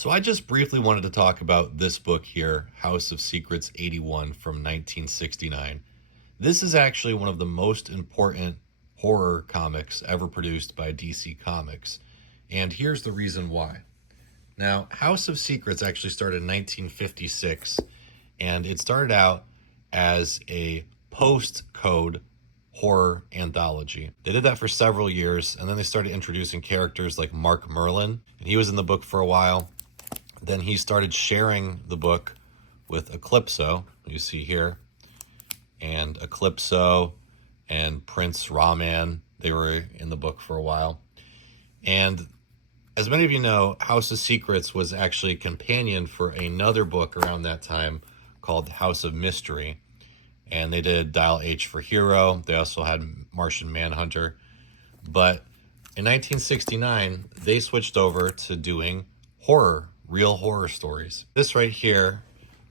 So I just briefly wanted to talk about this book here, House of Secrets 81 from 1969. This is actually one of the most important horror comics ever produced by DC Comics. And here's the reason why. Now, House of Secrets actually started in 1956, and it started out as a post-code horror anthology. They did that for several years, and then they started introducing characters like Mark Merlin, and he was in the book for a while. Then he started sharing the book with Eclipso, you see here, and Eclipso and Prince Rahman, they were in the book for a while. And as many of you know, House of Secrets was actually a companion for another book around that time called House of Mystery. And they did Dial H for Hero. They also had Martian Manhunter. But in 1969, they switched over to doing horror, real horror stories. This right here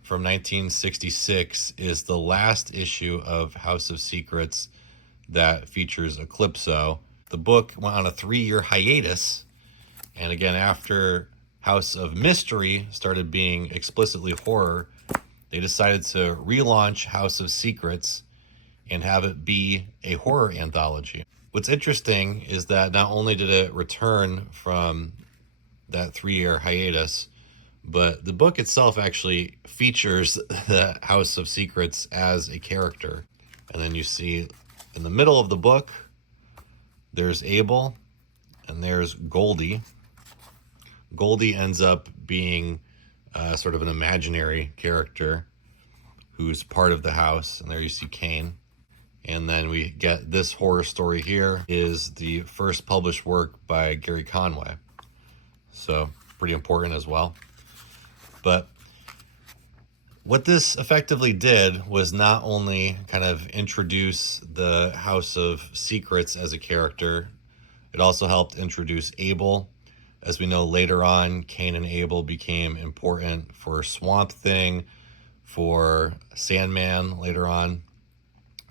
from 1966 is the last issue of House of Secrets that features Eclipso. The book went on a 3-year hiatus. And again, after House of Mystery started being explicitly horror, they decided to relaunch House of Secrets and have it be a horror anthology. What's interesting is that not only did it return from that 3-year hiatus, but the book itself actually features the House of Secrets as a character. And then you see in the middle of the book, there's Abel and there's Goldie. Goldie ends up being sort of an imaginary character who's part of the house. And there you see Cain. And then we get this horror story here is the first published work by Gary Conway. So pretty important as well. But what this effectively did was not only kind of introduce the House of Secrets as a character, it also helped introduce Abel. As we know later on, Cain and Abel became important for Swamp Thing, for Sandman later on.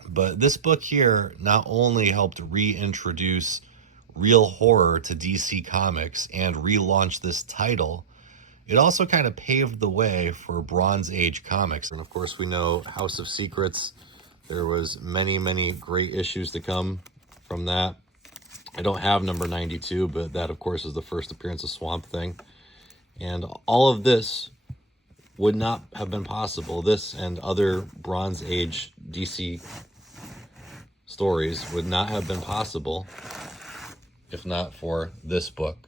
But this book here not only helped reintroduce real horror to DC Comics and relaunch this title, it also kind of paved the way for Bronze Age comics. And of course, we know House of Secrets. There was many great issues to come from that. I don't have number 92, but that, of course, is the first appearance of Swamp Thing. And all of this would not have been possible. This and other Bronze Age DC stories would not have been possible if not for this book.